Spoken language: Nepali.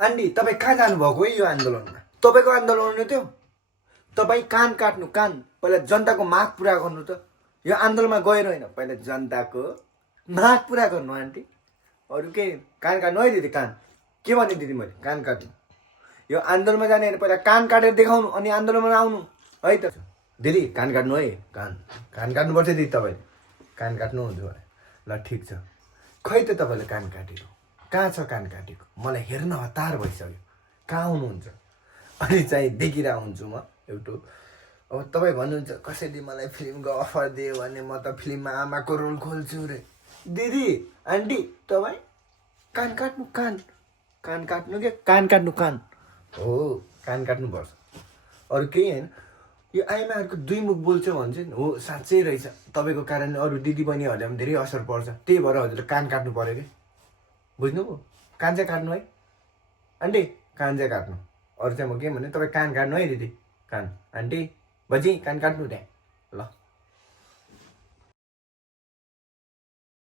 आन्टी तपाईँ कहाँ जानुभएको है यो आन्दोलनमा तपाईँको आन्दोलन हो त्यो तपाईँ कान काट्नु कान पहिला जनताको माग पुरा गर्नु त यो आन्दोलनमा गएर होइन पहिला जनताको माग पुरा गर्नु आन्टी अरू केही कान काट्नु है दिदी कान के भने दिदी मैले कान काट्नु यो आन्दोलनमा जाने होइन पहिला कान काटेर देखाउनु अनि आन्दोलनमा आउनु है त दिदी कान काट्नु है कान कान काट्नुपर्छ दिदी तपाईँले कान काट्नु हुन्छ ल ठिक छ खै त तपाईँले कान काटेको कहाँ छ कान काटेको मलाई हेर्न हतार भइसक्यो कहाँ आउनुहुन्छ अनि चाहिँ देखिरहेको हुन्छु म एउटा अब तपाईँ भन्नुहुन्छ कसैले मलाई फिल्मको अफर दियो भने म त फिल्ममा आमाको रोल खोल्छु रे दिदी आन्टी तपाईँ कान काट्नु कान कान काट्नु के कान काट्नु कान हो कान काट्नुपर्छ अरू केही होइन यो आइमाहरूको दुई मुख बोल्छ भन्छ नि हो साँच्चै रहेछ तपाईँको कारणले अरू दिदी बहिनीहरूलाई पनि धेरै असर पर्छ त्यही भएर हजुरले कान काट्नु पऱ्यो कि बुझ्नुभयो कान चाहिँ काट्नु है आन्टी कान चाहिँ काट्नु अरू चाहिँ म के भने तपाईँ कान काट्नु है दिदी कान आन्टी बजी कान काट्नु त्यहाँ ल